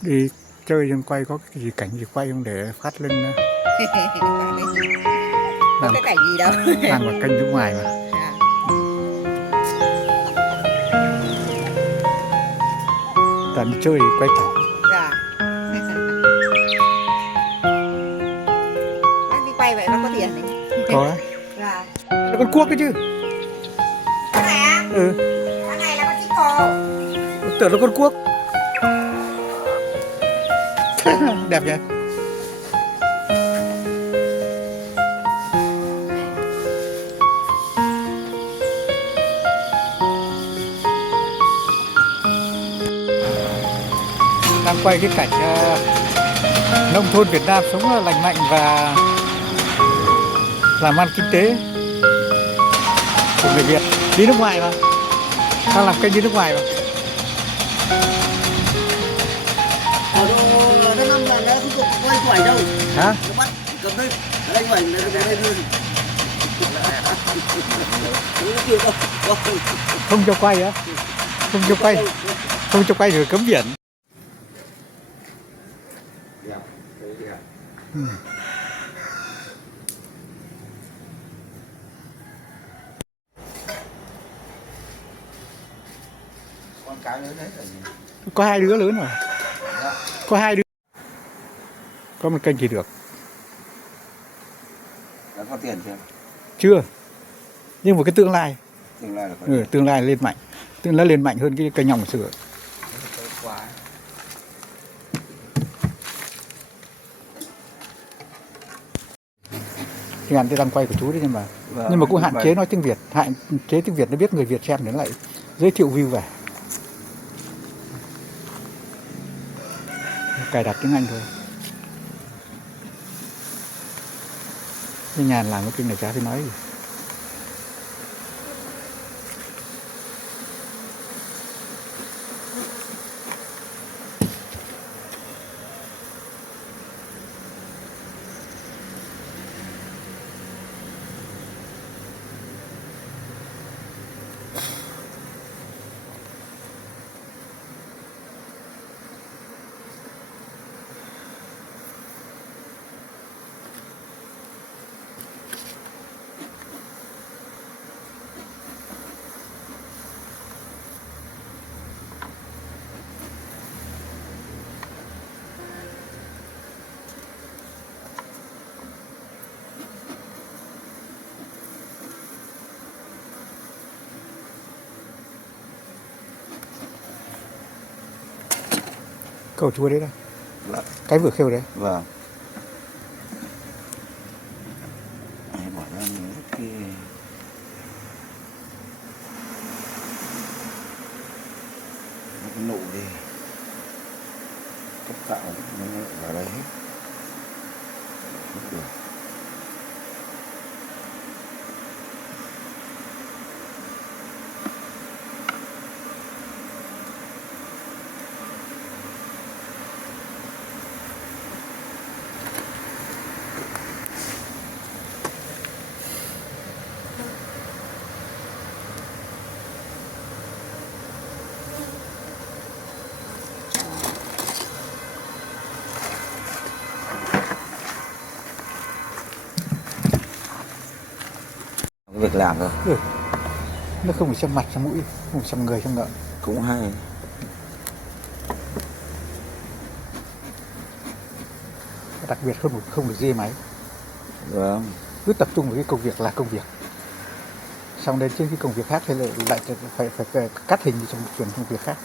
Đi chơi xong quay có cái gì cảnh gì quay không để phát lên Có làm cái cảnh gì đâu. làm vào kênh nước ngoài mà. À, Toàn đi chơi thì quay thỏ. dạ. Bác đi quay vậy bác có tiền đấy. Có á. Dạ. Là con cuốc ấy chứ. Con này á? Ừ, Con này là con chích cổ. tưởng là con cuốc. Đẹp nhỉ. Đang quay cái cảnh nông thôn Việt Nam sống lành mạnh và làm ăn kinh tế của người Việt đi nước ngoài mà, đang làm kênh đi nước ngoài mà. Ở nó năm mà nó không có quay quẩy đâu. Hả? Nó bắt cầm lên, ở đây quẩy nó đây luôn. Nó kêu đâu. Không cho quay á? Không cho quay, không cho quay rồi cấm biển. Ừ. Con cái lớn đấy rồi. Có hai đứa lớn rồi, có hai đứa, có một kênh chỉ được. Đã có tiền chưa? Chưa, nhưng mà cái tương lai Là có tương lai lên mạnh, tương lai lên mạnh hơn cái kênh nhồng sữa. quá. Thì anh đang quay của chú đấy, nhưng mà cũng hạn chế nói tiếng Việt, hạn chế tiếng Việt, nó biết người Việt xem nó lại giới thiệu view về, cài đặt tiếng Anh thôi. Nhưng nhàn làm cái kênh này chả phải nói gì. Cậu chúa đấy đâu? Vâng. Cái vừa khêu đấy. Vâng. Bỏ ra những cái nụ đi. Tất cả nó vào đây hết. Được. Cái việc làm thôi. Ừ. Nó không phải xem mặt xem mũi, không phải xem người xem ngợ. Cũng hay. Đặc biệt không được dê máy. Vâng. Cứ tập trung vào cái công việc là công việc. Xong đến trên cái công việc khác thì lại phải cắt hình trong chuyển công việc khác.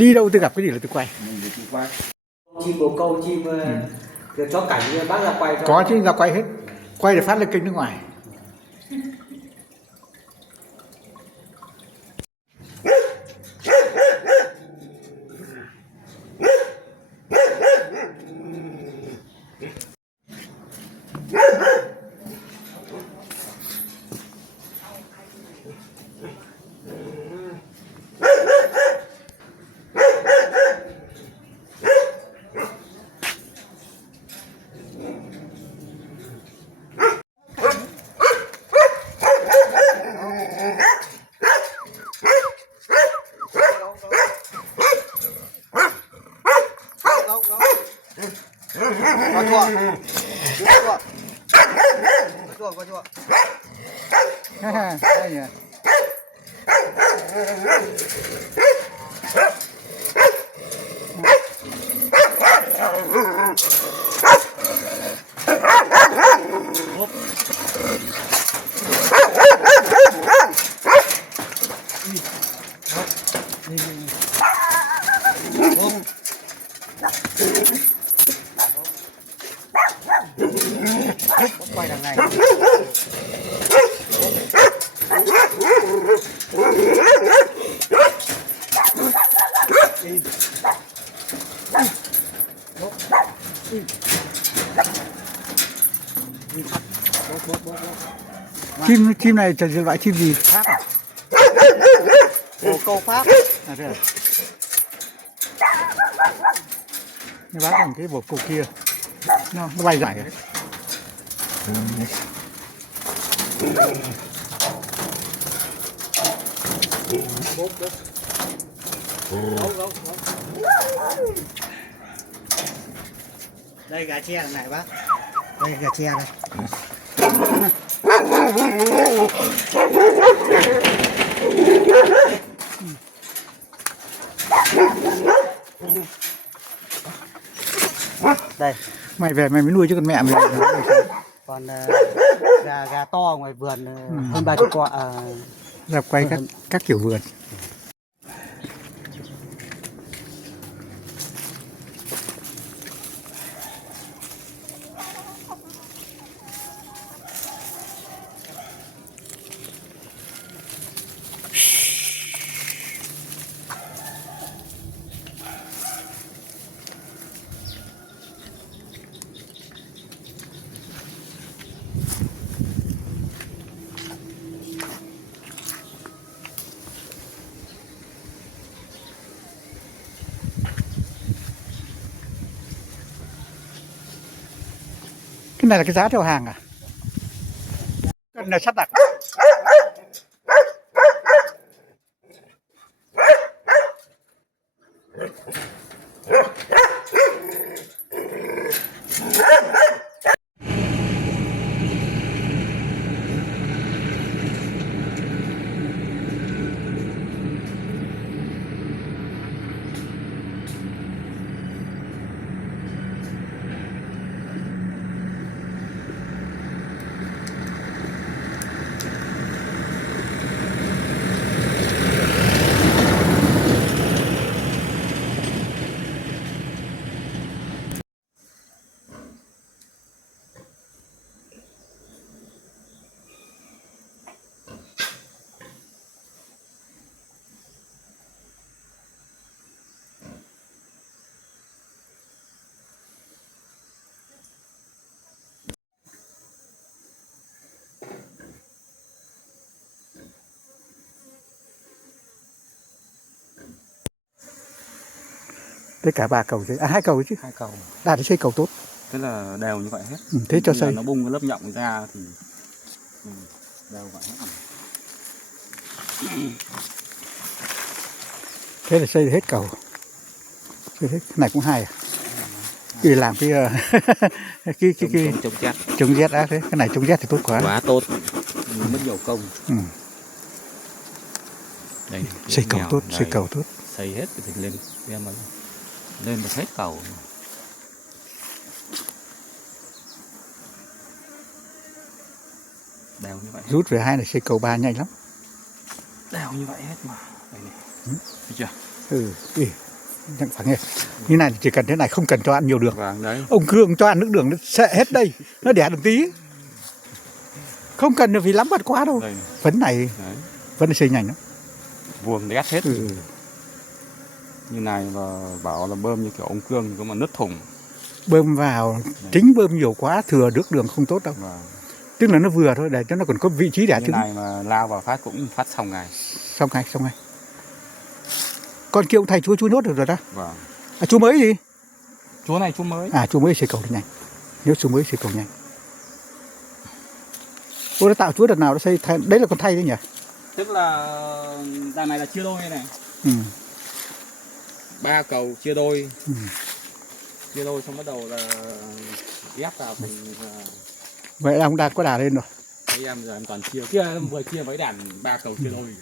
Đi đâu tôi gặp cái gì là tôi quay. Mình đi quay. Chim bồ câu, chim chó cảnh bác ra quay cho. Có chứ, ra quay hết. Quay để phát lên kênh nước ngoài. Có chua. Hay nhỉ. Quay đằng này. Chim này là loại chim gì? Pháp à? Bồ câu Pháp. À thế à? Nó bác bằng cái bồ câu kia. Nó bay dài kìa. Đây gà tre này bác. Đây gà tre đây. Đây. Mày về mày mới nuôi chứ con mẹ mày. Còn gà to ngoài vườn hơn 30 con. Ra quay các kiểu vườn. Cái này là cái giá theo hàng à? Cái này sắp đặt. Đây cả 3 cầu chứ, à 2 cầu chứ. 2 cầu. Đạt để xây cầu tốt. Thế là đều như vậy hết. Thế cho xây. Nó bung cái lớp nhộng ra thì đều vậy hết. Thế là xây hết cầu. Xây hết. Cái này cũng hay à? Thì làm cái chống rét á, thế cái này chống rét thì tốt quá. Quá tốt. Mất nhiều công. Đây, xây cầu tốt, xây cầu tốt. Xây hết thì lên lên được hết cầu. Đều như vậy. Rút về 2 này xây cầu 3 nhanh lắm. Đều như vậy hết mà. Đây này. Thấy chưa? Chẳng phải nghe. Như này chỉ cần thế này, không cần cho ăn nhiều đường. Vâng, đấy. Ông Cương cho ăn nước đường nó sẽ hết đây, nó đẻ được tí. Không cần vì lắm bật quá đâu. Đây, Phấn này, đấy. phấn này xây nhanh lắm. Vuông ghét hết. Ừ. Như này và bảo là bơm như kiểu ông Cương thì có mà nứt thùng. Bơm vào, chính bơm nhiều quá thừa nước đường không tốt đâu. Vâng. Tức là nó vừa thôi, để cho nó còn có vị trí đẻ Như trứng. này mà lao vào phát cũng phát xong ngày. Xong ngay. Con kia ông thầy chúa nhốt được rồi đó. Vâng. À, chú mới gì? Chúa này chú mới. À, chú mới xây cầu được nhanh. Nếu chú mới xây cầu nhanh. Ô, nó tạo chúa đợt nào nó xây thay, đấy là con thay đấy nhỉ? Tức là đằng này là chia đôi này. Ừ. 3 cầu chia đôi. Ừ. Chia đôi xong bắt đầu là ghép vào thành Vậy là ông đang có đà lên rồi. Thấy em giờ em toàn chia. Kia vừa chia với đàn 3 cầu chia đôi.